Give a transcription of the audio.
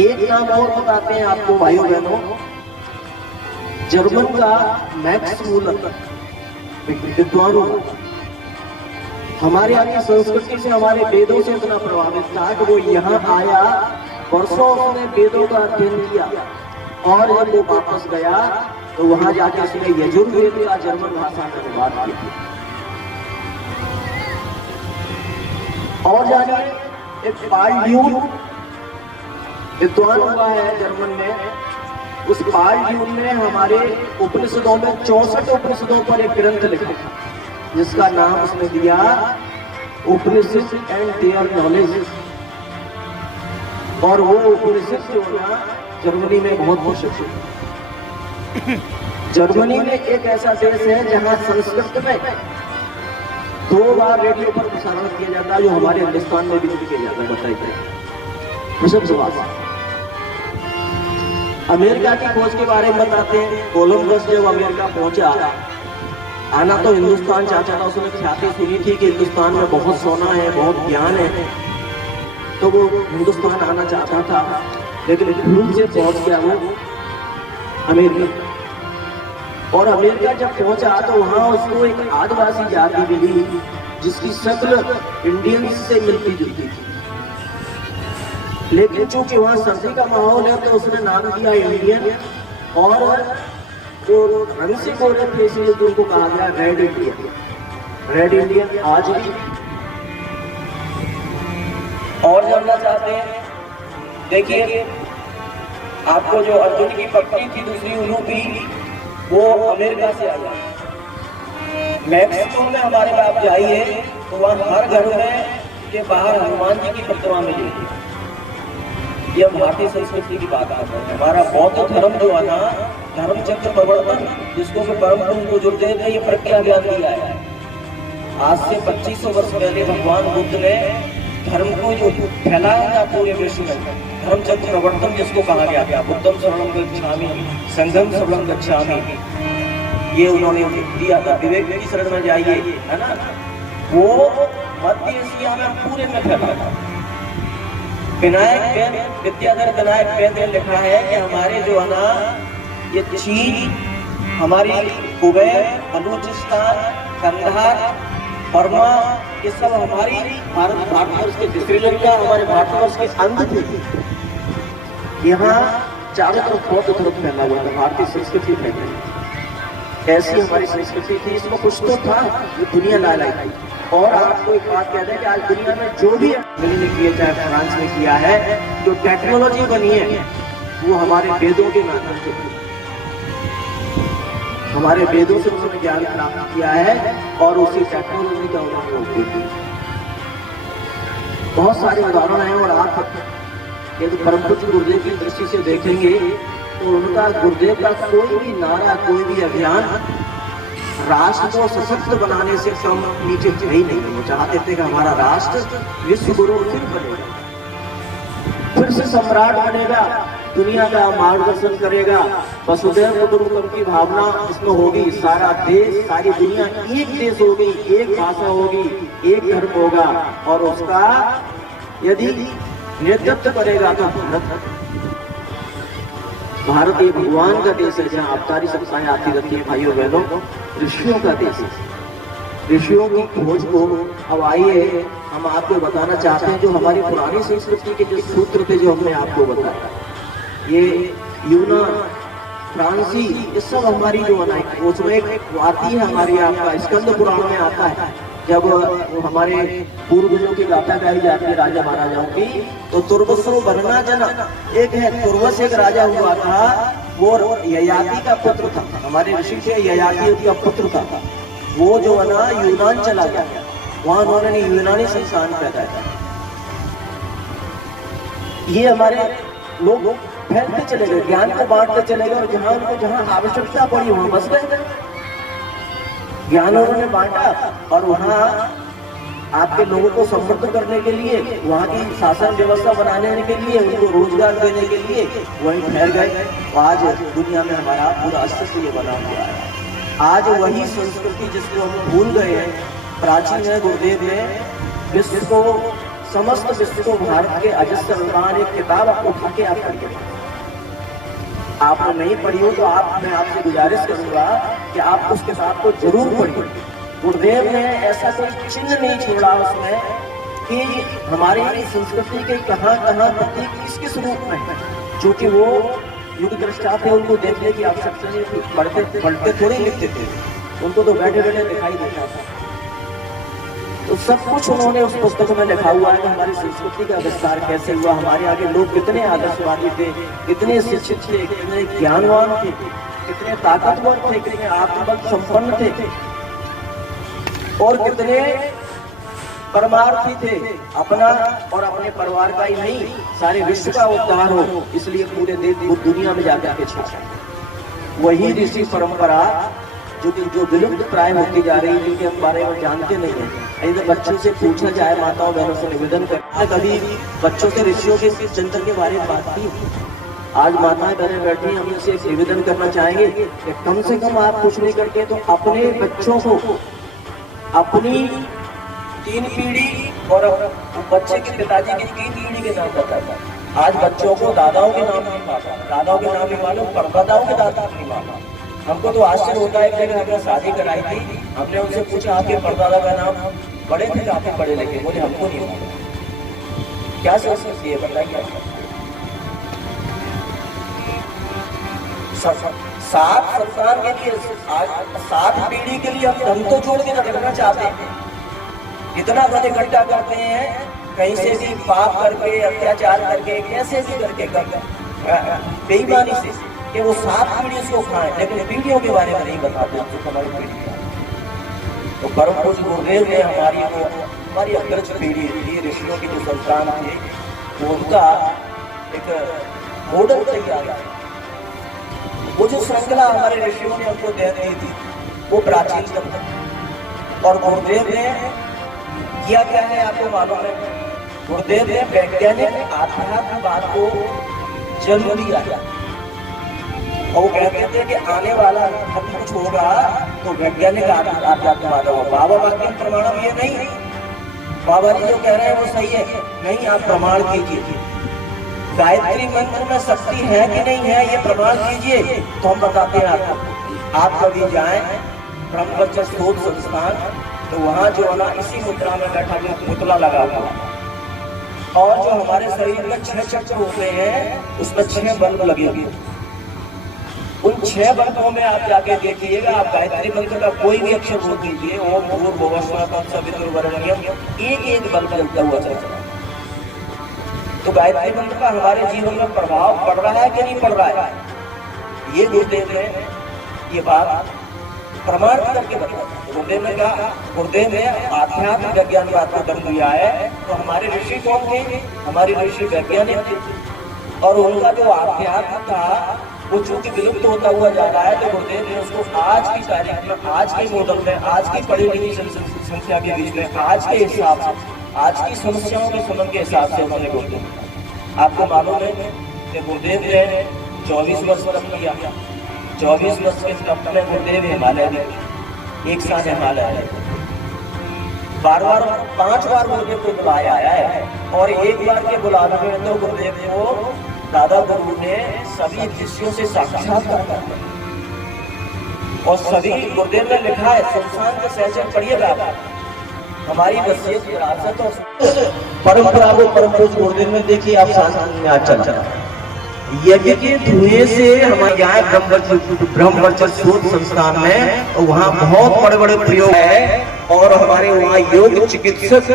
एक नाम और बताते हैं आपको भाइयों बहनों, जर्मन का मैक्स मूलर विद्वान हमारे यहाँ की संस्कृति से, हमारे वेदों से इतना प्रभावित था कि वो यहाँ आया, वर्षों उसने वेदों का अध्ययन किया और जब वो वापस गया तो वहां जाकर उसने यजुर्वेद का जर्मन भाषा में अनुवाद किया। और जानिए एक पालड्यून विद्वान हुआ है जर्मन में, उस पालड्यून ने हमारे उपनिषदों में 64 उपनिषदों पर एक ग्रंथ लिखा जिसका नाम उसने दिया उपनिषद एंड देयर नॉलेज। और वो उपनिषद जो है जर्मनी में बहुत प्रसिद्ध है। जर्मनी में एक ऐसा देश है जहां संस्कृत में 2 बार रेडियो पर प्रसारण किया जाता है, जो हमारे हिंदुस्तान में भी किया जाता है। बताइए। अमेरिका की खोज के बारे में बताते हैं। कोलंबस जब अमेरिका पहुंचा, आना तो हिंदुस्तान चाहता था, उसने ख्याति सुनी थी कि हिंदुस्तान में बहुत सोना है, बहुत ज्ञान है, तो वो हिंदुस्तान आना चाहता था, लेकिन भूल से पहुंच गया वो अमेरिका। और अमेरिका जब पहुंचा तो वहां उसको एक आदिवासी जाति मिली जिसकी शक्ल इंडियंस से मिलती जुलती थी, लेकिन चूंकि वहां सर्दी का माहौल है तो उसने नाम दिया इंडियन। और जो रंग से गोरे थे इसलिए उनको कहा गया रेड इंडियन। रेड इंडियन आज भी। और जानना चाहते हैं, देखिए आपको जो अर्जुन की पत्नी थी दूसरी उलूपी, वो अमेरिका से आई है। मैक्सिको में हमारे आप जाइए तो वहाँ हर घर में के बाहर हनुमान जी की प्रतिमा मिलेगी। ये भारतीय संस्कृति की बात कर रहे हैं। हमारा बौद्ध धर्म जो है ना, धर्म चक्र प्रवर्तन, जिसको कि परम को जुड़ते थे, ये प्रज्ञा ज्ञान दिया है। आज से 2500 वर्ष पहले भगवान बुद्ध ने धर्म को जो फैलाया था पूरे विश्व में, धर्म चक्र प्रवर्तन जिसको कहा गया था, बुद्धम शरणं गच्छामि संघम शरणं गच्छामि, ये उन्होंने दिया था। विवेक की शरण में जाइए, है ना, वो मध्य एशिया में पूरे में फैला था। विद्याधर विनायक पेन ने लिखा है कि हमारे जो है ना, ये चीन, हमारी कुवैत, बलूचिस्तान, कंधार, बर्मा, ये सब हमारी भारतवर्ष के, श्रीलंका हमारे भारतवर्ष के अंग थे। यहाँ चारों तरफ बौद्ध धर्म फैला हुआ था, भारतीय संस्कृति फैली, ऐसी हमारी संस्कृति थी। इसमें कुछ तो था जो दुनिया ला लाई थी। और आपको एक बात कहते हैं कि आज दुनिया में जो भी ने किया, चाहे फ्रांस ने किया है, जो टेक्नोलॉजी बनी है वो हमारे वेदों के माध्यम से, हमारे वेदों से उन्होंने ज्ञान प्राप्त किया है और उसी टेक्नोलॉजी का उन्होंने उपयोग किया। बहुत सारे उदाहरण हैं। और आप यदि परम पूज्य गुरुदेव की दृष्टि से देखेंगे तो उनका, गुरुदेव का कोई भी नारा, कोई भी अभियान राष्ट्र को सशक्त बनाने से कम नीचे ही नहीं। वो चाहते थे कि हमारा राष्ट्र विश्व गुरु फिर बनेगा, फिर से सम्राट बनेगा, दुनिया का मार्गदर्शन करेगा, वसुधैव कुटुंबकम की भावना उसमें होगी, सारा देश, सारी दुनिया एक देश होगी, एक भाषा होगी, एक धर्म होगा, और उसका यदि नेतृत्व करेगा तो भारत ये भगवान का देश है, जहाँ अवतारी संस्थाएं आती रहती है भाइयों बहनों, ऋषियों का देश है। ऋषियों की खोज को अब आइए हम आपको बताना चाहते हैं, जो हमारी पुरानी संस्कृति के जो सूत्र थे, जो हमने आपको बताया, ये यूनान, फ्रांसी, ये सब हमारी जो है, उसमें एक आती है हमारी, आपका स्कंद पुराण में आता है, जब हमारे पूर्वजों की गाथा गाई जाती है राजा महाराजाओं की, तो तुर्वसो बनना जना, एक है तुर्वस, एक राजा हुआ था, वो ययाति का पुत्र था, हमारे ऋषि से ययाति का पुत्र था। वो जो है ना यूनान चला गया, वहां उन्होंने यूनानी संस्थान पैदा किया। ये हमारे लोग फैलते चले गए, ज्ञान को बांटते चले गए, और जहां उनको जहां आवश्यकता पड़ी वहां बस गए। ज्ञान उन्होंने बांटा और वहां आपके लोगों को समृद्ध करने के लिए, वहां की शासन व्यवस्था बनाने के लिए, उनको रोजगार देने के लिए वहीं ठहर गए। आज दुनिया में हमारा पूरा अस्तित्व ये बना हुआ है। आज वही संस्कृति जिसको हम भूल गए हैं, प्राचीन है, गुरुदेव ने विश्व को समस्त विश्व को भारत के अजस्त्र अनुमान एक किताब आपको उठा के आप पढ़िए। आपने नहीं पढ़ी हो तो मैं आपसे गुजारिश करूंगा कि आप उस किताब को जरूर पढ़िए। गुरुदेव ने ऐसा कोई चिन्ह नहीं छोड़ा उसमें कि हमारी संस्कृति के कहाँ कहाँ प्रतीक किस किस रूप में है, क्योंकि वो युग दृष्टा थे, उनको देखने की आवश्यकता नहीं, पढ़ते थोड़े लिखते थे, उनको तो बैठे बैठे दिखाई देता था। तो सब कुछ उन्होंने उस पुस्तक में लिखा हुआ है कि हमारी संस्कृति का विस्तार कैसे हुआ, हमारे आगे लोग कितने आदर्शवादी थे, कितने शिक्षित थे, कितने ज्ञानवान थे, कितने ताकतवर थे, कितने आत्मबल संपन्न थे और कितने परमार्थी थे। अपना और अपने परिवार का ही नहीं, सारे विश्व का उद्धार हो, इसलिए पूरे देश दुनिया में जाकर के छा वही ऋषि परंपरा जो विलुप्त प्राय होती जा रही है, जिनके हम बारे में जानते नहीं है। यदि बच्चों से पूछा जाए, माताओं बहनों से निवेदन करना, कभी बच्चों से ऋषियों के चिंतन के बारे में बात की? आज माताएं बहनें बैठी, हम इनसे निवेदन करना चाहेंगे कि कम से कम आप कुछ नहीं करके तो अपने बच्चों को अपनी 3 पीढ़ी और बच्चे के पिताजी की 3 पीढ़ी के नाम बताता है। आज बच्चों को दादाओं के नाम नहीं मालूम, दादाओं के नाम नहीं मालूम, परदादाओं के दादा नहीं मालूम। हमको तो आश्चर्य होता है कि जब हमने शादी कराई थी, हमने उनसे पूछा आपके परदादा का नाम, बड़े थे काफी पढ़े लिखे, बोले हमको नहीं मालूम। क्या संस्कृति है बताइए? 7 संतान के लिए, 7 पीढ़ी के लिए हम तो जोड़ के रखना चाहते हैं। इतना धन इकट्ठा करते हैं, कहीं से भी पाप करके, अत्याचार करके, कैसे भी करके बेईमानी से, कि वो 7 पीढ़ी उसको खाएं, लेकिन पीढ़ियों के बारे में नहीं बताते जो हमारी पीढ़ी है। तो परम पूज्य गुरुदेव ने हमारी अग्रज पीढ़ी थी, ऋषियों की जो संतान थे, वो उनका एक मॉडल तैयार किया। वो जो श्रृंखला हमारे ऋषियों ने हमको दे दी थी, वो प्राचीनतम था। और गुरुदेव ने किया क्या है आपको मालूम है? गुरुदेव ने वैज्ञानिक आध्यात्मवाद को जन्म दिया। और वो कहते थे कि आने वाला सब कुछ होगा तो वैज्ञानिक आध्यात्मवाद होगा। बाबा वाक्य प्रमाणम ये नहीं, बाबा जी जो कह रहे हैं वो सही है, नहीं आप प्रमाण कीजिए। गायत्री मंत्र में शक्ति है कि नहीं है, ये प्रमाण कीजिए, तो हम बताते हैं आपको। आप कभी जाएं ब्रह्मचर्य शोध संस्थान, तो वहाँ जो है ना, इसी मुद्रा में बैठा जो पुतला लगा हुआ, और जो हमारे शरीर में 6 चक्र होते हैं, उसमें 6 बल्ब लगे हुए। उन 6 बल्बों में आप जाके देखिएगा, आप गायत्री मंत्र का कोई भी अक्षर बोल दीजिए, ओम भूर्भुवः स्वः तत्सवितुर्वरेण्यम, एक बल्ब जलता हुआ चल रहा है। तो गायत्री मंत्र का हमारे जीवन में प्रभाव पड़ रहा है कि नहीं पड़ रहा है? ये गुरुदेव ने ये बात प्रमाण करके बताया। गुरुदेव ने कहा, गुरुदेव ने आध्यात्म विज्ञानवाद को जन्म दिया है। तो हमारे ऋषि कौन थे? हमारे ऋषि वैज्ञानिक थे, और उनका जो आध्यात्म था वो चूंकि विलुप्त होता हुआ जा रहा है, तो गुरुदेव ने उसको आज की तारीख में, आज के मॉडल में, आज की पढ़ी लिखी संख्या के बीच में, आज के हिसाब से, आज की समस्याओं के समझ के हिसाब से उन्होंने गुरुदेव, आपको मालूम है कि गुरुदेव ने 24 वर्ष तक किया। 24 वर्ष के तप में गुरुदेव हिमालय गए, 1 साल हिमालय गए, 5 बार गुरुदेव को बुलाया है, और 1 बार के बुलाने में तो गुरुदेव को दादा गुरु ने सभी दृश्यों से साक्षात्कार किया। और सभी गुरुदेव ने लिखा है, संस्थान के सहचर पढ़िएगा, हमारी वसीयत विरासत और परंपरा को परम पूज्य गुरुदेव में देखिए आप शासन में आज चल यज्ञ के धुएं से हमारे यहाँ ब्रह्मचर्य शोध संस्थान में, वहाँ बहुत बड़े बड़े प्रयोग है, और हमारे वहाँ योग चिकित्सक